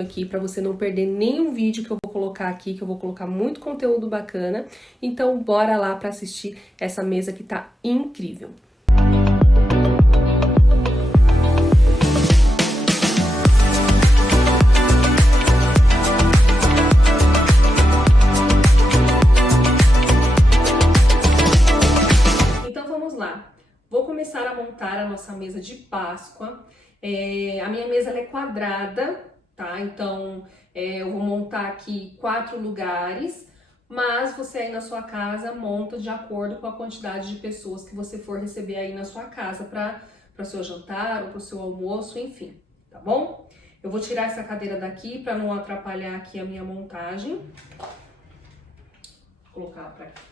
aqui para você não perder nenhum vídeo que eu vou colocar aqui, que eu vou colocar muito conteúdo bacana. Então bora lá para assistir essa mesa que tá incrível. Então vamos lá. Vou começar a montar a nossa mesa de Páscoa. A minha mesa ela é quadrada, tá? Então eu vou montar aqui 4 lugares, mas você aí na sua casa monta de acordo com a quantidade de pessoas que você for receber aí na sua casa para o seu jantar ou para o seu almoço, enfim, tá bom? Eu vou tirar essa cadeira daqui para não atrapalhar aqui a minha montagem. Vou colocar para aqui.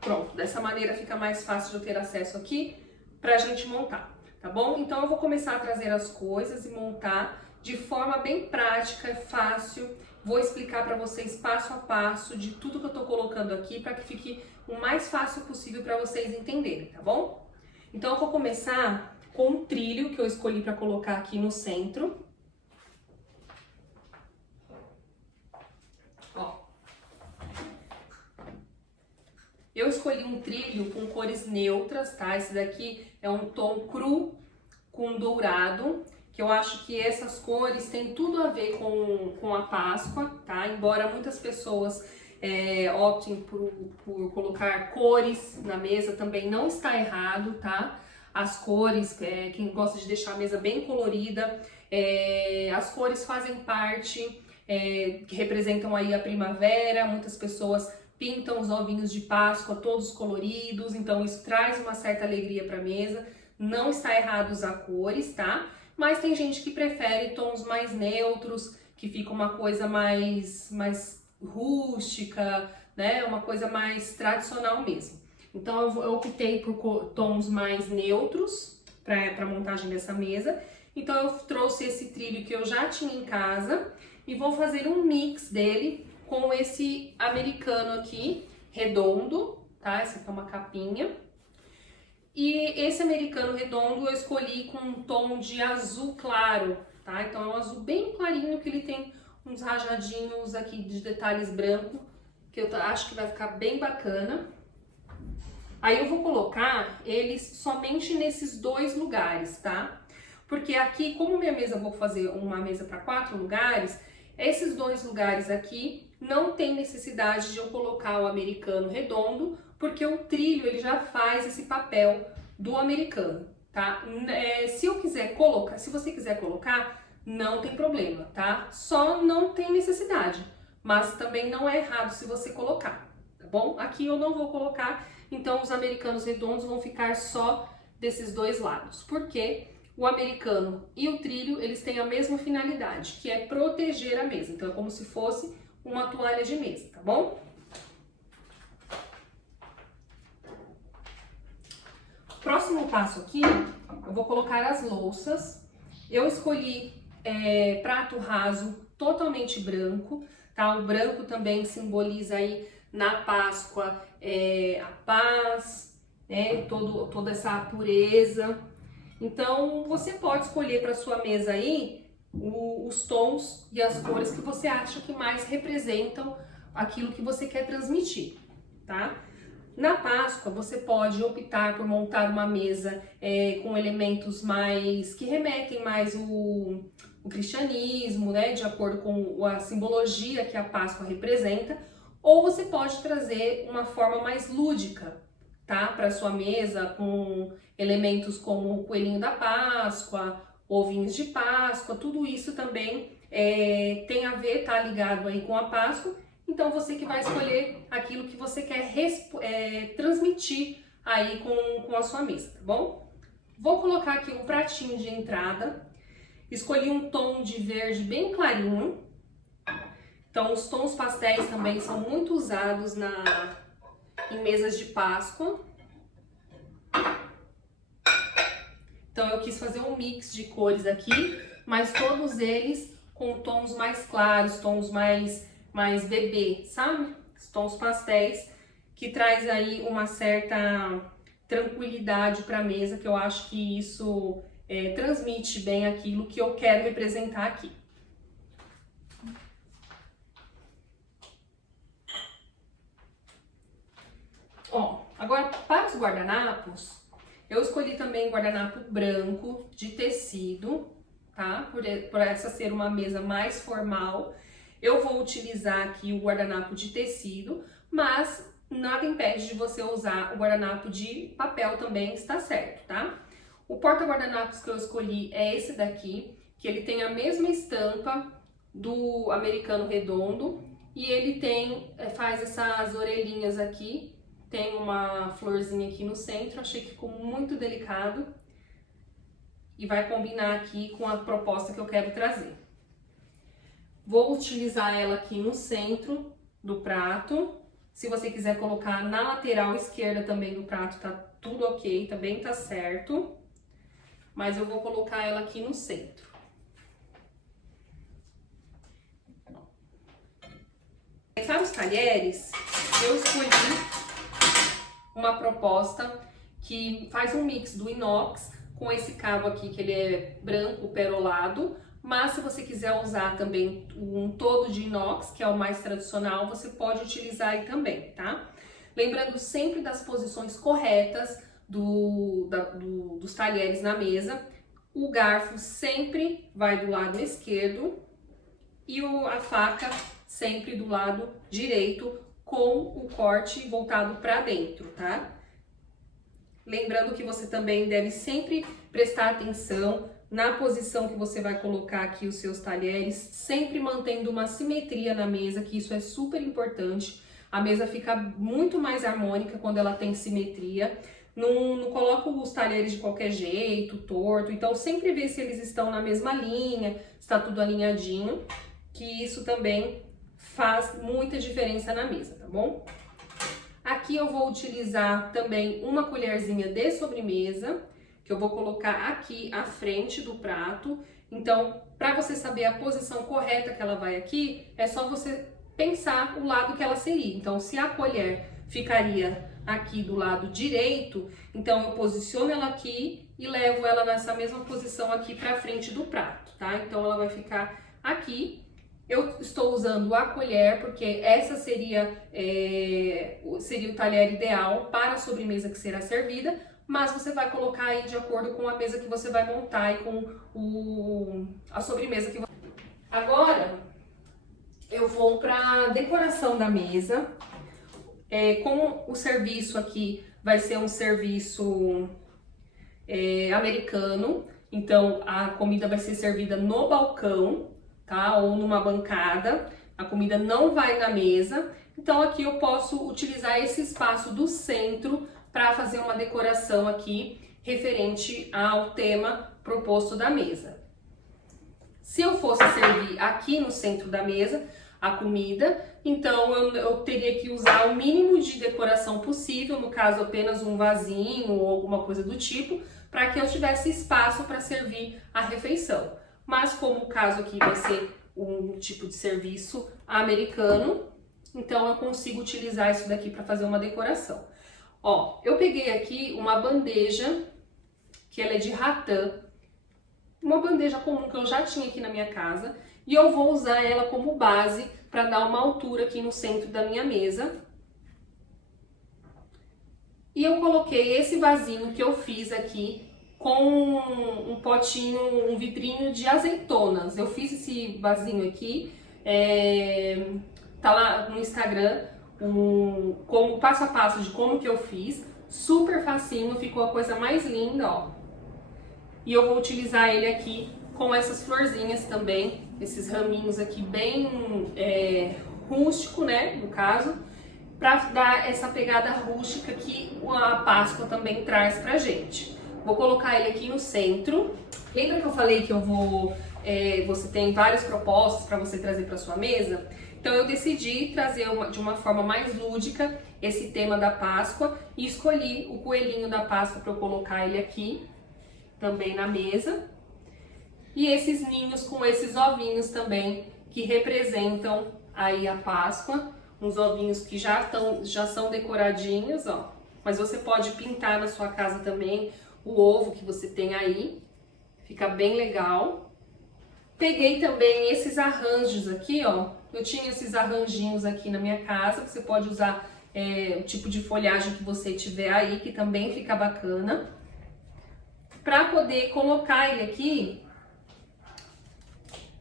Pronto, dessa maneira fica mais fácil de eu ter acesso aqui pra gente montar, tá bom? Então eu vou começar a trazer as coisas e montar de forma bem prática, fácil. Vou explicar pra vocês passo a passo de tudo que eu tô colocando aqui para que fique o mais fácil possível para vocês entenderem, tá bom? Então eu vou começar com um trilho que eu escolhi para colocar aqui no centro. Eu escolhi um trilho com cores neutras, tá? Esse daqui é um tom cru com dourado, que eu acho que essas cores têm tudo a ver com a Páscoa, tá? Embora muitas pessoas optem por colocar cores na mesa, também não está errado, tá? As cores, quem gosta de deixar a mesa bem colorida, as cores fazem parte, que representam aí a primavera. Muitas pessoas pintam os ovinhos de Páscoa todos coloridos, então isso traz uma certa alegria para a mesa. Não está errado usar cores, tá? Mas tem gente que prefere tons mais neutros, que fica uma coisa mais rústica, né? Uma coisa mais tradicional mesmo. Então eu optei por tons mais neutros para a montagem dessa mesa. Então eu trouxe esse trilho que eu já tinha em casa e vou fazer um mix dele com esse americano aqui, redondo, tá? Essa aqui é uma capinha. E esse americano redondo eu escolhi com um tom de azul claro, tá? Então é um azul bem clarinho, que ele tem uns rajadinhos aqui de detalhes branco, que eu acho que vai ficar bem bacana. Aí eu vou colocar eles somente nesses 2 lugares, tá? Porque aqui, como minha mesa, eu vou fazer uma mesa para 4 lugares, esses 2 lugares aqui não tem necessidade de eu colocar o americano redondo, porque o trilho ele já faz esse papel do americano, tá? Se você quiser colocar, não tem problema, tá? Só não tem necessidade, mas também não é errado se você colocar, tá bom? Aqui eu não vou colocar, então os americanos redondos vão ficar só desses 2 lados, porque o americano e o trilho, eles têm a mesma finalidade, que é proteger a mesa. Então é como se fosse uma toalha de mesa, tá bom? Próximo passo aqui, eu vou colocar as louças. Eu escolhi prato raso totalmente branco, tá? O branco também simboliza aí na Páscoa a paz, né? Toda essa pureza. Então você pode escolher para sua mesa aí os tons e as cores que você acha que mais representam aquilo que você quer transmitir, tá? Na Páscoa, você pode optar por montar uma mesa com elementos que remetem mais o cristianismo, né? De acordo com a simbologia que a Páscoa representa, ou você pode trazer uma forma mais lúdica, tá? Para sua mesa, com elementos como o coelhinho da Páscoa, ovinhos de Páscoa, tudo isso também tem a ver, tá ligado aí com a Páscoa. Então você que vai escolher aquilo que você quer transmitir aí com a sua mesa, tá bom? Vou colocar aqui um pratinho de entrada. Escolhi um tom de verde bem clarinho. Então os tons pastéis também são muito usados em mesas de Páscoa. Então eu quis fazer um mix de cores aqui, mas todos eles com tons mais claros, tons mais bebê, sabe? Os tons pastéis, que traz aí uma certa tranquilidade para a mesa, que eu acho que isso transmite bem aquilo que eu quero representar aqui. Ó, agora para os guardanapos, eu escolhi também guardanapo branco de tecido, tá? Por essa ser uma mesa mais formal, eu vou utilizar aqui o guardanapo de tecido, mas nada impede de você usar o guardanapo de papel também, está certo, tá? O porta-guardanapos que eu escolhi é esse daqui, que ele tem a mesma estampa do americano redondo e ele faz essas orelhinhas aqui. Tem uma florzinha aqui no centro, achei que ficou muito delicado e vai combinar aqui com a proposta que eu quero trazer. Vou utilizar ela aqui no centro do prato. Se você quiser colocar na lateral esquerda também do prato, tá tudo ok, também tá certo. Mas eu vou colocar ela aqui no centro. Para os talheres, eu escolhi uma proposta que faz um mix do inox com esse cabo aqui, que ele é branco perolado, mas se você quiser usar também um todo de inox, que é o mais tradicional, você pode utilizar aí também, tá? Lembrando sempre das posições corretas dos talheres na mesa. O garfo sempre vai do lado esquerdo e a faca sempre do lado direito, com o corte voltado para dentro, tá? Lembrando que você também deve sempre prestar atenção na posição que você vai colocar aqui os seus talheres, sempre mantendo uma simetria na mesa, que isso é super importante. A mesa fica muito mais harmônica quando ela tem simetria. Não coloca os talheres de qualquer jeito, torto, então sempre vê se eles estão na mesma linha, está tudo alinhadinho, que isso também faz muita diferença na mesa, tá bom? Aqui eu vou utilizar também uma colherzinha de sobremesa, que eu vou colocar aqui à frente do prato. Então, para você saber a posição correta que ela vai aqui, é só você pensar o lado que ela seria. Então, se a colher ficaria aqui do lado direito, então eu posiciono ela aqui e levo ela nessa mesma posição aqui para frente do prato, tá? Então, ela vai ficar aqui. Eu estou usando a colher porque essa seria o talher ideal para a sobremesa que será servida, mas você vai colocar aí de acordo com a mesa que você vai montar e com a sobremesa que você... Agora, eu vou para a decoração da mesa. Como o serviço aqui vai ser um serviço americano, então a comida vai ser servida no balcão, tá? Ou numa bancada, a comida não vai na mesa, então aqui eu posso utilizar esse espaço do centro para fazer uma decoração aqui referente ao tema proposto da mesa. Se eu fosse servir aqui no centro da mesa a comida, então eu teria que usar o mínimo de decoração possível, no caso apenas um vasinho ou alguma coisa do tipo, para que eu tivesse espaço para servir a refeição. Mas como o caso aqui vai ser um tipo de serviço americano, então eu consigo utilizar isso daqui para fazer uma decoração. Ó, eu peguei aqui uma bandeja, que ela é de ratã, uma bandeja comum que eu já tinha aqui na minha casa, e eu vou usar ela como base para dar uma altura aqui no centro da minha mesa. E eu coloquei esse vasinho que eu fiz aqui com um potinho, um vidrinho de azeitonas. Eu fiz esse vasinho aqui, tá lá no Instagram, como passo a passo de como que eu fiz, super facinho, ficou a coisa mais linda, ó. E eu vou utilizar ele aqui com essas florzinhas também, esses raminhos aqui bem rústico, né, no caso, para dar essa pegada rústica que a Páscoa também traz pra gente. Vou colocar ele aqui no centro. Lembra que eu falei que você tem várias propostas para você trazer para sua mesa? Então eu decidi trazer de uma forma mais lúdica esse tema da Páscoa e escolhi o coelhinho da Páscoa para eu colocar ele aqui também na mesa. E esses ninhos com esses ovinhos também que representam aí a Páscoa, uns ovinhos que já são decoradinhos, ó. Mas você pode pintar na sua casa também o ovo que você tem aí. Fica bem legal. Peguei também esses arranjos aqui, ó. Eu tinha esses arranjinhos aqui na minha casa, que você pode usar o tipo de folhagem que você tiver aí, que também fica bacana. Pra poder colocar ele aqui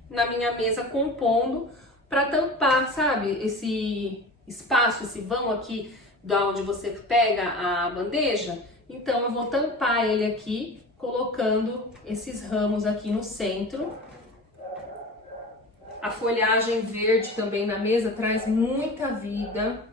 na minha mesa compondo, pra tampar, sabe, esse espaço, esse vão aqui da onde você pega a bandeja. Então eu vou tampar ele aqui, colocando esses ramos aqui no centro. A folhagem verde também na mesa traz muita vida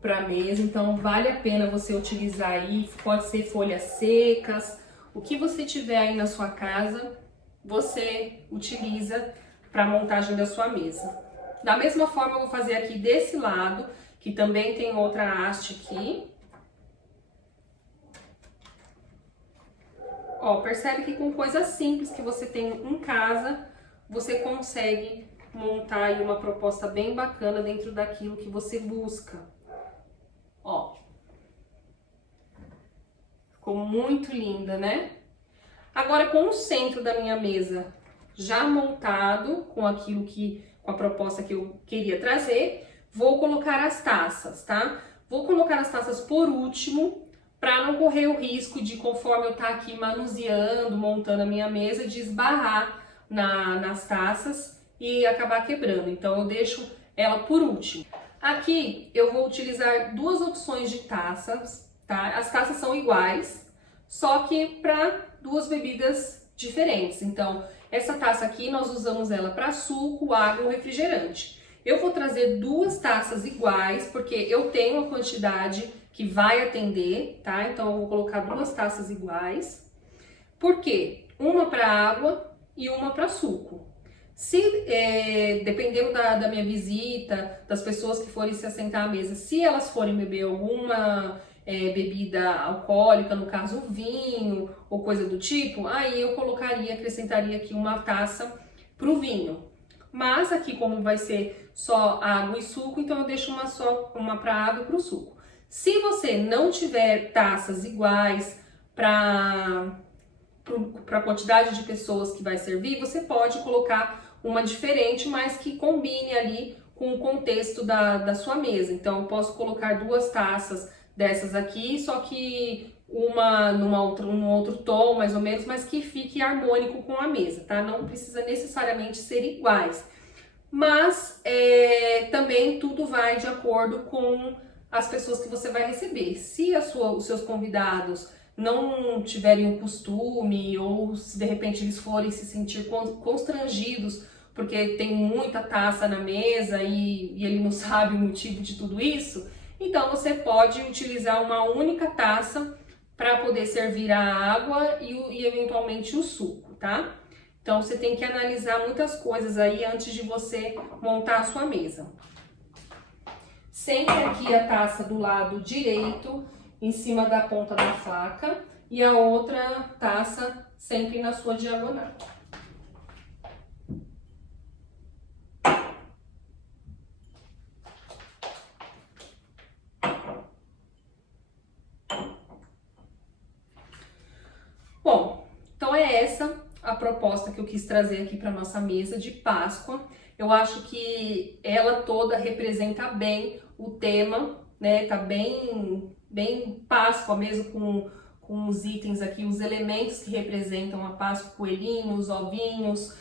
para a mesa, então vale a pena você utilizar aí. Pode ser folhas secas, o que você tiver aí na sua casa, você utiliza para a montagem da sua mesa. Da mesma forma eu vou fazer aqui desse lado, que também tem outra haste aqui. Ó, percebe que com coisas simples que você tem em casa, você consegue montar aí uma proposta bem bacana dentro daquilo que você busca. Ó, ficou muito linda, né? Agora, com o centro da minha mesa já montado, com a proposta que eu queria trazer, vou colocar as taças, tá? Vou colocar as taças por último, para não correr o risco de, conforme eu tá aqui manuseando, montando a minha mesa, de esbarrar nas taças e acabar quebrando. Então eu deixo ela por último. Aqui eu vou utilizar duas opções de taças, tá? As taças são iguais, só que para duas bebidas diferentes. Então essa taça aqui nós usamos ela para suco, água ou refrigerante. Eu vou trazer duas taças iguais, porque eu tenho a quantidade que vai atender, tá? Então eu vou colocar duas taças iguais. Por quê? Uma para água e uma para suco. Se, dependendo da minha visita, das pessoas que forem se assentar à mesa, se elas forem beber alguma bebida alcoólica, no caso vinho ou coisa do tipo, aí eu acrescentaria aqui uma taça pro vinho. Mas aqui, como vai ser só água e suco, então eu deixo uma para água e pro suco. Se você não tiver taças iguais para a quantidade de pessoas que vai servir, você pode colocar uma diferente, mas que combine ali com o contexto da sua mesa. Então eu posso colocar duas taças dessas aqui, só que uma num outro tom, mais ou menos, mas que fique harmônico com a mesa, tá? Não precisa necessariamente ser iguais. Mas também tudo vai de acordo com as pessoas que você vai receber. Se os seus convidados não tiverem o costume, ou se de repente eles forem se sentir constrangidos porque tem muita taça na mesa e ele não sabe o motivo de tudo isso, então você pode utilizar uma única taça para poder servir a água e eventualmente o suco, tá? Então você tem que analisar muitas coisas aí antes de você montar a sua mesa. Sempre aqui a taça do lado direito, em cima da ponta da faca, e a outra taça sempre na sua diagonal. Bom, então é essa a proposta que eu quis trazer aqui para nossa mesa de Páscoa. Eu acho que ela toda representa bem o tema, né? Tá bem Páscoa mesmo, com os itens aqui, os elementos que representam a Páscoa, coelhinhos, ovinhos,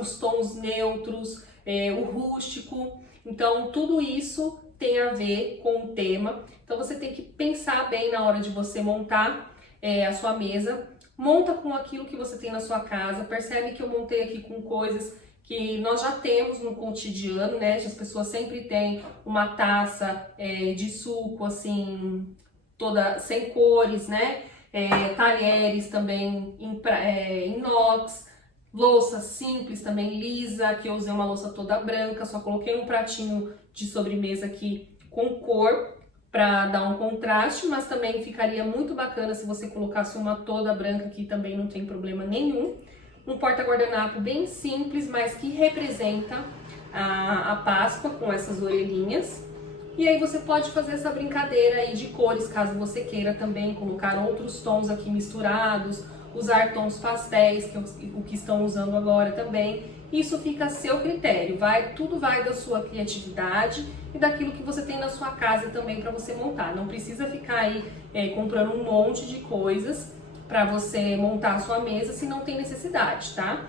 os tons neutros, o rústico. Então tudo isso tem a ver com o tema. Então você tem que pensar bem na hora de você montar a sua mesa. Monta com aquilo que você tem na sua casa. Percebe que eu montei aqui com coisas que nós já temos no cotidiano, né? As pessoas sempre têm uma taça de suco, assim, toda sem cores, né? Talheres também inox, louça simples também lisa, que eu usei uma louça toda branca, só coloquei um pratinho de sobremesa aqui com cor para dar um contraste, mas também ficaria muito bacana se você colocasse uma toda branca, que também não tem problema nenhum. Um porta-guardanapo bem simples, mas que representa a Páscoa com essas orelhinhas. E aí você pode fazer essa brincadeira aí de cores, caso você queira também colocar outros tons aqui misturados, usar tons pastéis, que é o que estão usando agora também. Isso fica a seu critério, tudo vai da sua criatividade e daquilo que você tem na sua casa também para você montar. Não precisa ficar aí comprando um monte de coisas para você montar a sua mesa se não tem necessidade, tá?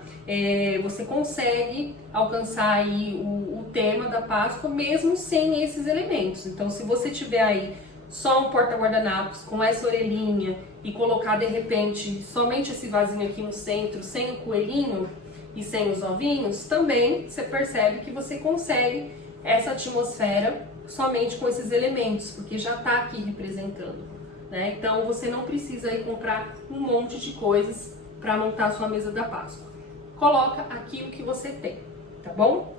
Você consegue alcançar aí o tema da Páscoa mesmo sem esses elementos. Então, se você tiver aí só um porta-guardanapos com essa orelhinha e colocar de repente somente esse vasinho aqui no centro, sem o coelhinho e sem os ovinhos, também você percebe que você consegue essa atmosfera somente com esses elementos, porque já está aqui representando, né? Então você não precisa aí comprar um monte de coisas para montar a sua mesa da Páscoa. Coloca aquilo que você tem, tá bom?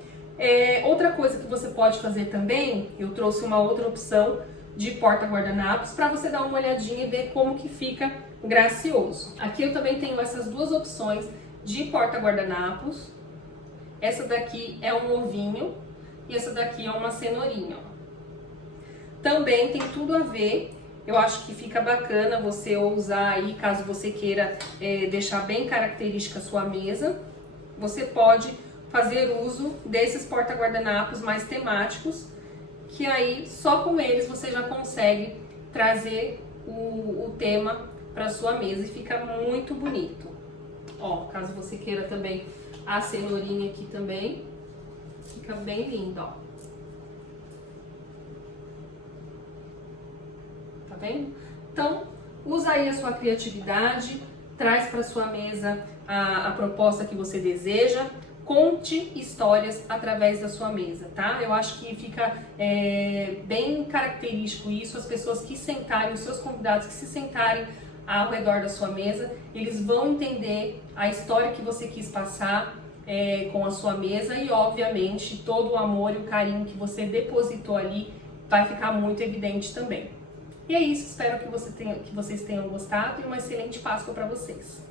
Outra coisa que você pode fazer também, eu trouxe uma outra opção de porta-guardanapos para você dar uma olhadinha e ver como que fica gracioso. Aqui eu também tenho essas duas opções de porta-guardanapos. Essa daqui é um ovinho e essa daqui é uma cenourinha. Também tem tudo a ver, eu acho que fica bacana você usar aí, caso você queira deixar bem característica a sua mesa. Você pode fazer uso desses porta-guardanapos mais temáticos, que aí só com eles você já consegue trazer o tema para sua mesa e fica muito bonito. Ó, caso você queira também a cenourinha aqui também, fica bem lindo, ó. Tá vendo? Então, usa aí a sua criatividade, traz para sua mesa a proposta que você deseja. Conte histórias através da sua mesa, tá? Eu acho que fica bem característico isso, as pessoas que sentarem, os seus convidados que se sentarem ao redor da sua mesa, eles vão entender a história que você quis passar com a sua mesa e, obviamente, todo o amor e o carinho que você depositou ali vai ficar muito evidente também. E é isso, espero que vocês tenham gostado e uma excelente Páscoa para vocês.